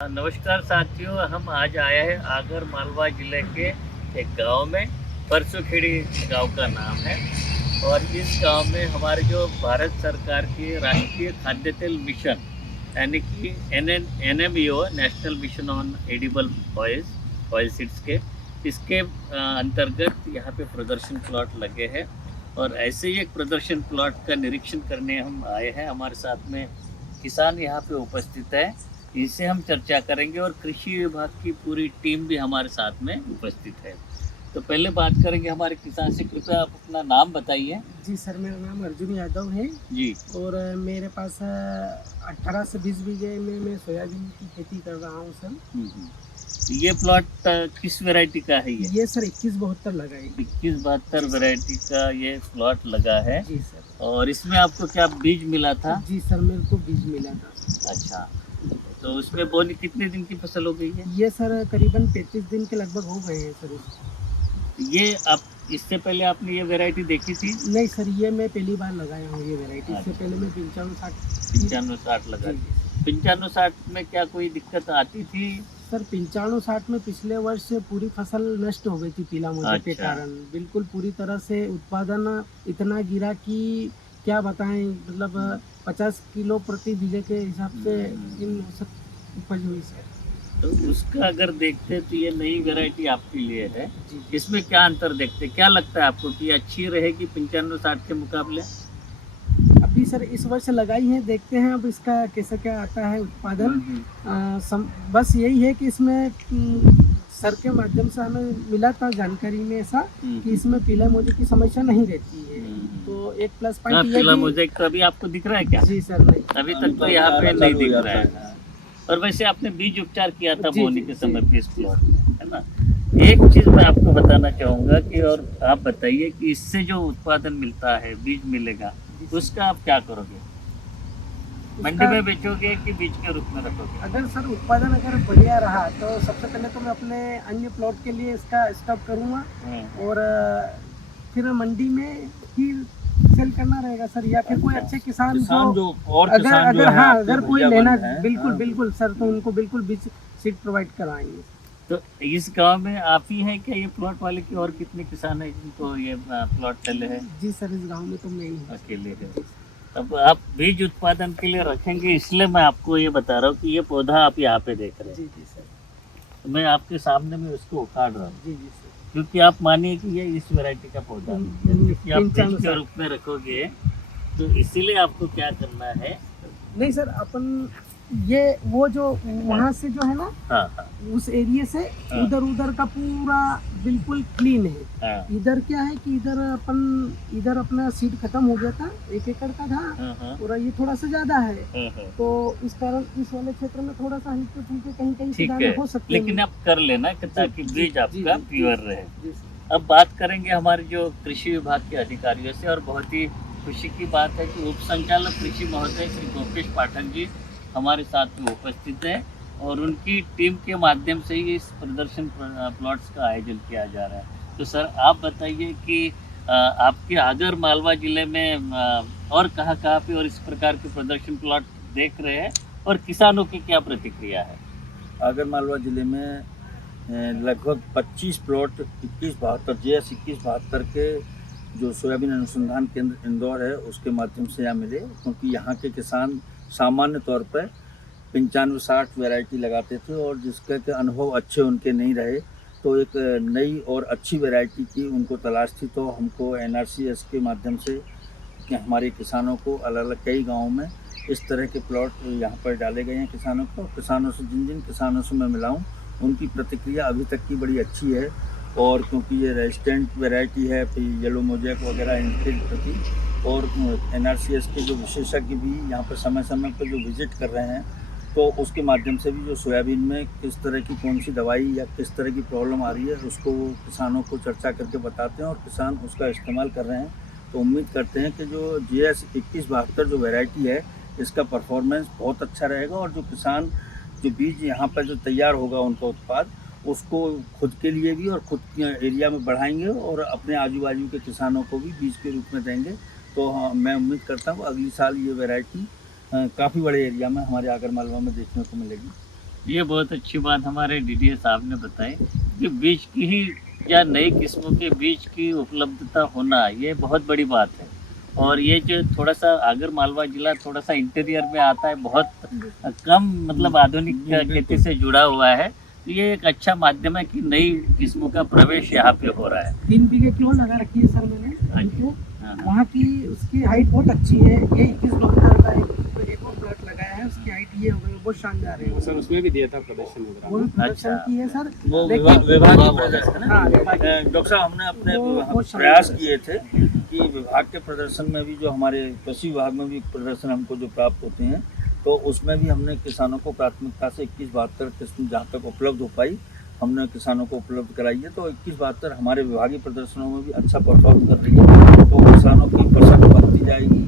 नमस्कार साथियों, हम आज आए हैं आगर मालवा जिले के एक गांव में। परसुखेड़ी गांव का नाम है और इस गांव में हमारे जो भारत सरकार की राष्ट्रीय खाद्य तेल मिशन यानी कि NMEO national mission on edible oil seeds के इसके अंतर्गत यहाँ पे प्रदर्शन प्लॉट लगे हैं और ऐसे ही एक प्रदर्शन प्लॉट का निरीक्षण करने हम आए हैं। हमारे साथ में किसान यहाँ पे उपस्थित है, इनसे हम चर्चा करेंगे और कृषि विभाग की पूरी टीम भी हमारे साथ में उपस्थित है। तो पहले बात करेंगे हमारे किसान से। कृपया आप अपना नाम बताइए। जी सर, मेरा नाम अर्जुन यादव है जी। और मेरे पास 18 से 20 बीघे में मैं सोयाबीन की खेती कर रहा हूँ सर। ये प्लॉट किस वैरायटी का है? ये सर 2172 लगा है। 2172 वैरायटी का ये प्लॉट लगा है। जी सर। और इसमें आपको क्या बीज मिला था? जी सर, मेरे को बीज मिला था। अच्छा, तो उसमें बोनी कितने दिन की फसल हो गई है? ये सर करीबन 35 दिन के लगभग हो गए हैं सर। ये आप इससे पहले आपने ये वैरायटी देखी थी? नहीं सर, ये मैं पहली बार लगाया हूँ ये वैरायटी। इससे पहले मैं 95-60 लगा दी। 95-60 में क्या कोई दिक्कत आती थी? सर 95-60 में पिछले वर्ष से पूरी फसल नष्ट हो गई थी पीला मोजे के कारण। बिल्कुल पूरी तरह से उत्पादन इतना गिरा कि क्या बताएं, मतलब 50 किलो प्रति बीघे के हिसाब से इन उपज हुई सर। तो उसका अगर देखते तो ये नई वैरायटी आपके लिए है। इसमें क्या अंतर देखते, क्या लगता है आपको कि अच्छी रहेगी 95-60 के मुकाबले? अभी सर इस वर्ष लगाई है, देखते हैं अब इसका कैसा क्या आता है उत्पादन। बस यही है कि इसमें सर के माध्यम से हमें मिला था जानकारी में ऐसा कि इसमें पीला मोजे की समस्या नहीं रहती है। तो एक प्लस पॉइंट पीला मोजे तो अभी आपको दिख रहा है क्या? जी सर, नहीं अभी तक तो यहाँ पे नहीं दिख रहा है। और वैसे आपने बीज उपचार किया था बोनी के समय पे इस प्लॉट में, है ना? एक चीज मैं आपको बताना चाहूँगा कि, और आप बताइए कि इससे जो उत्पादन मिलता है, बीज मिलेगा, उसका आप क्या करोगे? मंडी में बेचोगे कि बीज के रूप में रखोगे? अगर सर उत्पादन अगर बढ़िया रहा तो सबसे पहले तो मैं अपने अन्य प्लॉट के लिए इसका स्टॉक करूँगा और फिर मंडी में ही सेल करना रहेगा सर। या फिर कोई अच्छे किसान जो और अगर कोई लेना, बिल्कुल सर, तो उनको बिल्कुल बीज सीड प्रोवाइड कराएंगे। तो इस गांव में आप ही हैं क्या ये प्लॉट वाले, की और कितने किसान हैं जिनको ये प्लॉट चले हैं? जी सर, इस गांव में तो मैं ही अकेले है। अब आप बीज उत्पादन के लिए रखेंगे, इसलिए मैं आपको ये बता रहा हूँ कि ये पौधा आप यहाँ पे देख रहे हैं। जी सर। तो मैं आपके सामने में उसको उखाड़ रहा हूँ। जी सर। क्योंकि आप मानिए कि ये इस वैरायटी का पौधा है, आप बीज के रूप में रखोगे, तो इसीलिए आपको क्या करना है? नहीं सर, अपन ये वो जो वहाँ से जो है ना, उस एरिया से उधर का पूरा बिल्कुल क्लीन है। इधर क्या है कि इधर अपना सीड खत्म हो गया था, 1 एकड़ का था और ये थोड़ा सा ज्यादा है। तो इस कारण इस वाले क्षेत्र में थोड़ा सा हल्के फुल्के कहीं सुधार हो सकते हैं, लेकिन आप कर लेना ताकि बीज आपका प्योर रहे। अब बात करेंगे हमारे जो कृषि विभाग के अधिकारियों से, और बहुत ही खुशी की बात है कि उप संचालक कृषि महोदय श्री गोपेश पाठक जी हमारे साथ में उपस्थित है और उनकी टीम के माध्यम से ही इस प्रदर्शन प्लॉट्स का आयोजन किया जा रहा है। तो सर आप बताइए कि आपके आगर मालवा जिले में और कहाँ पे और इस प्रकार के प्रदर्शन प्लॉट देख रहे हैं और किसानों की क्या प्रतिक्रिया है? आगर मालवा जिले में लगभग 25 प्लॉट 2172 JS 2172 के जो सोयाबीन अनुसंधान केंद्र इंदौर है उसके माध्यम से यहाँ मिले, क्योंकि यहाँ के किसान सामान्य तौर पर 95-60 वैरायटी लगाते थे और जिसके के अनुभव अच्छे उनके नहीं रहे, तो एक नई और अच्छी वैरायटी की उनको तलाश थी। तो हमको NRCS के माध्यम से कि हमारे किसानों को अलग अलग कई गाँवों में इस तरह के प्लॉट यहाँ पर डाले गए हैं किसानों को। किसानों से जिन किसानों से मैं मिला हूँ उनकी प्रतिक्रिया अभी तक की बड़ी अच्छी है, और क्योंकि ये रेजिस्टेंट वैरायटी है, फिर येलो मोजैक वगैरह इनके प्रति, और NRCS के जो विशेषज्ञ भी यहाँ पर समय समय पर जो विजिट कर रहे हैं, तो उसके माध्यम से भी जो सोयाबीन में किस तरह की कौन सी दवाई या किस तरह की प्रॉब्लम आ रही है उसको किसानों को चर्चा करके बताते हैं और किसान उसका इस्तेमाल कर रहे हैं। तो उम्मीद करते हैं कि जो JS 2172 जो वैरायटी है इसका परफॉर्मेंस बहुत अच्छा रहेगा और जो किसान जो बीज यहाँ पर जो तैयार होगा उनका उत्पाद, उसको खुद के लिए भी और खुद के एरिया में बढ़ाएंगे और अपने आजू बाजू के किसानों को भी बीज के रूप में देंगे। तो हाँ, मैं उम्मीद करता हूँ अगली साल ये वैरायटी काफ़ी बड़े एरिया में हमारे आगर मालवा में देखने को मिलेगी। ये बहुत अच्छी बात हमारे डीडीए साहब ने बताई कि बीज की ही या नई किस्मों के बीज की उपलब्धता होना ये बहुत बड़ी बात है। और ये जो थोड़ा सा आगर मालवा जिला थोड़ा सा इंटीरियर में आता है, बहुत कम मतलब आधुनिक खेती से जुड़ा हुआ है, तो ये एक अच्छा माध्यम है कि नई किस्मों का प्रवेश यहाँ पे हो रहा है। 3 बीघे क्यों लगा रखी है सर मैंने इनको, वहाँ की उसकी हाइट बहुत अच्छी है। ये 21 का एक और प्लॉट लगाया है, उसकी हाइट ये हो गई, बहुत शानदार है सर। उसमें भी दिया था प्रदर्शन वगैरह, वो भी प्रदर्शन की है सर। वो लेकिन विभाग के प्रदर्शन है ना। हाँ, विभाग के। डॉक्टर साहब, हमने अपने वो प्रयास किए थे कि विभाग के प्रदर्शन में भी जो हमारे कृषि विभाग में भी प्रदर्शन हमको जो प्राप्त होते हैं, तो उसमें भी हमने किसानों को प्राथमिकता से 21-72 किस्म जहाँ तक उपलब्ध हो पाई हमने किसानों को उपलब्ध कराई है। तो 21-72 हमारे विभागीय प्रदर्शनों में भी अच्छा परफॉर्म कर रही है, तो किसानों की पसंद बढ़ती जाएगी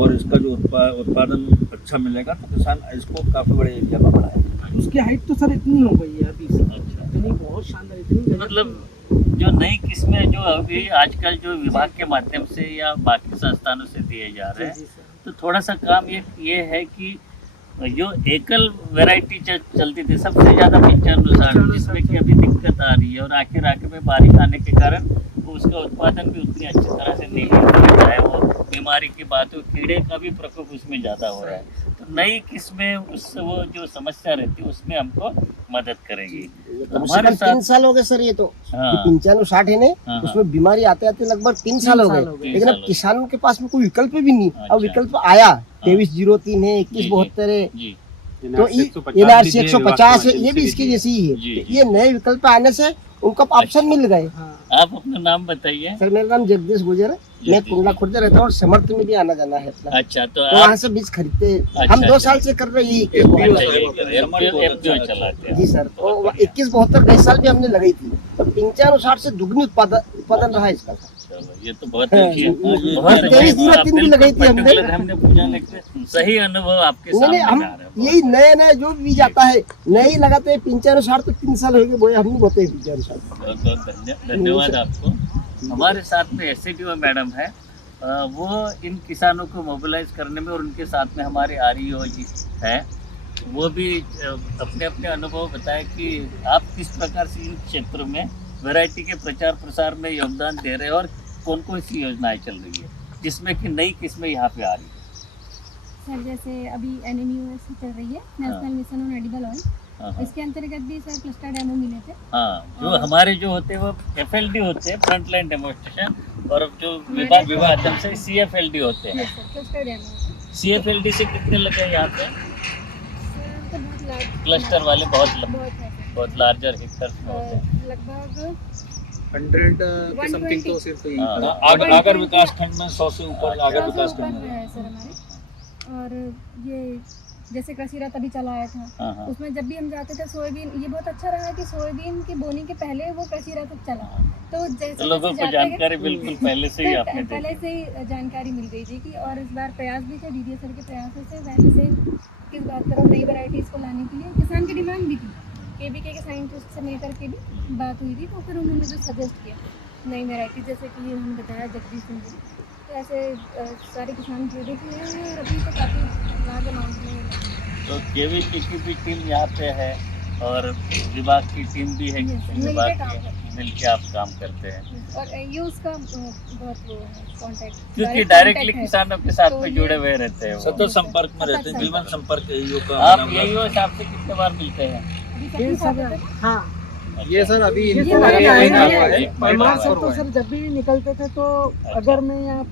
और इसका जो उत्पादन अच्छा मिलेगा, तो किसान इसको काफ़ी बड़े एरिया में बढ़ाएंगे। उसकी हाइट तो सर इतनी हो गई है अभी से, इतनी बहुत शानदार, इतनी मतलब जो नई किस्में जो अभी आजकल जो विभाग के माध्यम से या बाकी संस्थानों से दिए जा रहे हैं, तो थोड़ा सा काम ये है कि जो एकल वैरायटी चलती थी सबसे ज़्यादा 95, जिसमें कि अभी दिक्कत आ रही है, और आखिर में बारिश आने के कारण उसका उत्पादन भी उतनी अच्छी तरह से नहीं हो रहा है। वो बीमारी की बात हो, कीड़े का भी प्रकोप उसमें ज़्यादा हो रहा है। तो नई किस्में उससे वो जो समस्या रहती है उसमें हमको मदद करेगी। कम से कम 3 साल हो गए सर ये तो। हाँ। 95-60 है हाँ। उसमें बीमारी आते आते लगभग 3 साल हो गए, लेकिन अब किसानों के पास में कोई विकल्प भी नहीं। अब अच्छा। विकल्प आया 2303 है, 2172 है, जी तो NRC 150 है, ये भी इसके जैसी ही जी, है। जी। ये नए विकल्प आने से उनको ऑप्शन मिल गए। आप अपना नाम बताइए। सर मेरा नाम जगदीश गुजर है, मैं कुंडला खुर्द रहता हूँ और समर्थ में भी आना जाना है अपना। अच्छा, तो तो वहाँ से बीज खरीदते हम 2 साल से कर रहे हैं। FPO चलाते हैं। जी सर, तो 2172 गए साल भी हमने लगाई थी, तो 95-60 से दुगनी उत्पादन रहा इसका। चलो, ये तो बहुत अच्छी है, बहुत अच्छी 23-03 भी लगाई थी हमने। हमने पूछा, लेकिन सही अनुभव आपके नहीं सामने नहीं, हम आ रहा है। यही नए जो बीज आता है नए ही लगाते हैं। 95-60 तो 3 साल हो गए बोए, हम नहीं बोते 95-60। बहुत बहुत धन्यवाद आपको। हमारे साथ में SCDO मैडम है, वो इन किसानों को मोबिलाइज करने में, और उनके साथ में हमारे REO जी हैं, वो भी अपने अपने अनुभव बताए कि आप किस प्रकार से इन क्षेत्रों में वैरायटी के प्रचार प्रसार में योगदान दे रहे हैं और कौन कौन सी योजनाएं चल रही है जिसमें कि नई किस्में यहाँ पे आ रही है। सर जैसे अभी NMUS चल रही है, national mission on edible oil, इसके अंतर्गत भी सर क्लस्टर डेमो मिले थे। हाँ, जो हमारे जो होते हैं वो FLD होते हैं, फ्रंट लाइन डेमोन्स्ट्रेशन, और जो विभाग के माध्यम से CFLD होते हैं। क्लस्टर डेमो CFLD से कितने लगे यहाँ पे? सर तो बहुत लार्ज क्लस्टर वाले बहुत है बहुत लार्जर हेक्टर में होते हैं। लगभग 100 के समथिंग तो सिर्फ यही हाँ। पर। आगर विकास खंड में 100 से ऊपर आगर विकास खंड में है सर हमारे। और ये जैसे कृषि रथ अभी चलाया था, हाँ, हाँ। उसमें जब भी हम जाते थे सोयाबीन, ये बहुत अच्छा रहा कि सोयाबीन की बोनी के पहले वो कृषि रथ चला, तो जैसे तो लोगों को जानकारी बिल्कुल पहले से ही तो आपने दी। पहले से ही जानकारी मिल गई थी कि, और इस बार प्रयास भी थे DDA सर के प्रयासों से, पहले से किस बात करो नई वैरायटीज़ को लाने के लिए किसान की डिमांड भी थी। KVK के साइंटिस्ट से मिलकर के भी बात हुई थी, तो फिर उन्होंने जो सजेस्ट किया नई वैरायटी, जैसे कि हम बताया जगदीश सिंह जी, तो ऐसे सारे किसान प्रेरित हुए हैं और अभी तो काफ़ी लार्ज अमाउंट में। तो KVK की भी टीम यहाँ पे है और विभाग की टीम भी है, विभाग के मिलके आप काम करते हैं, और ये उसका बहुत वो कॉन्टैक्ट, क्योंकि डायरेक्टली किसानों के साथ में जुड़े हुए रहते हैं। सतत संपर्क में रहते हैं, जीवन संपर्क AEO का। आप यही हिसाब से कितने बार मिलते हैं? ये सब हाँ, ये सर अभी ये इनको हमारे ये आए महीना हैं। हुआ है, हमारे ट्रांसफर साथ हुआ तो है। सर जब भी निकलते थे, तो अगर मैं यहाँ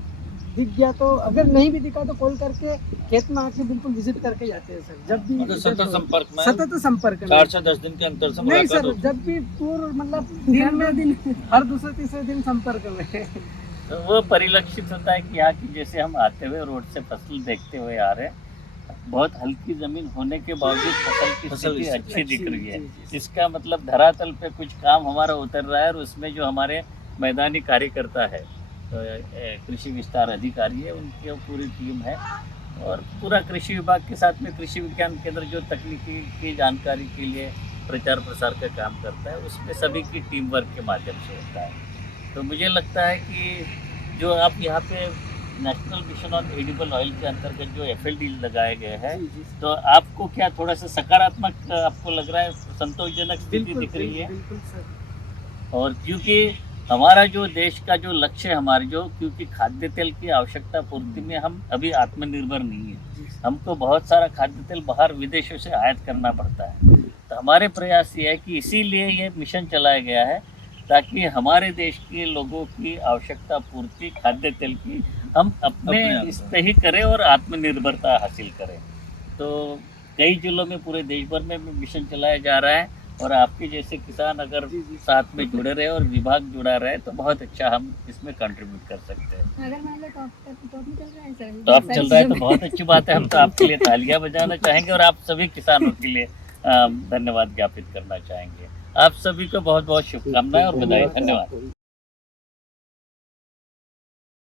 दिख गया तो, अगर नहीं भी दिखा तो कॉल करके खेत में आके बिल्कुल विजिट करके जाते हैं सर। जब भी मतलब सतत संपर्क में, सतत संपर्क में। 4 से 10 दिन के अंतर से नहीं मुलाकात सर, होती है। जब भी पूर्व मतलब दिन में हर दूसरे तीसरे दिन संपर्क में। तो वो परिलक्षित होता है कि यहाँ की, जैसे हम आते हुए रोड से फसल देखते हुए आ रहे हैं, बहुत हल्की जमीन होने के बावजूद फसल की स्थिति अच्छी दिख रही है। इसका मतलब धरातल पे कुछ काम हमारा उतर रहा है, और उसमें जो हमारे मैदानी कार्यकर्ता है, कृषि विस्तार अधिकारी है, उनकी पूरी टीम है, और पूरा कृषि विभाग के साथ में कृषि विज्ञान केंद्र जो तकनीकी की जानकारी के लिए प्रचार प्रसार का काम करता है, उसमें सभी की टीम वर्क के माध्यम से होता है। तो मुझे लगता है कि जो आप यहाँ पे national mission on edible oil के अंतर्गत जो FLD लगाए गए हैं, जी, जी। तो आपको क्या थोड़ा सा सकारात्मक आपको लग रहा है, संतोषजनक स्थिति बिल्कुल दिख रही है? बिल्कुल सर। और क्योंकि हमारा जो देश का जो लक्ष्य है हमारे जो, क्योंकि खाद्य तेल की आवश्यकता पूर्ति में हम अभी आत्मनिर्भर नहीं है, जी, हमको बहुत सारा खाद्य तेल बाहर विदेशों से आयात करना पड़ता है। तो हमारे प्रयास ये है कि इसीलिए ये मिशन चलाया गया है, ताकि हमारे देश के लोगों की आवश्यकता पूर्ति खाद्य तेल की हम अपने इस पे ही करें और आत्मनिर्भरता हासिल करें। तो कई जिलों में पूरे देश भर में मिशन चलाया जा रहा है, और आपके जैसे किसान अगर जी, जी। साथ में जुड़े रहे और विभाग जुड़ा रहे तो बहुत अच्छा हम इसमें कंट्रीब्यूट कर सकते हैं। अगर मान लो टॉप में चल रहा है सर, तो आप चल रहा है तो बहुत अच्छी बात है, हम तो आपके लिए तालियां बजाना चाहेंगे और आप सभी किसानों के लिए धन्यवाद ज्ञापित करना चाहेंगे। आप सभी को बहुत बहुत शुभकामनाएं और बधाई। धन्यवाद।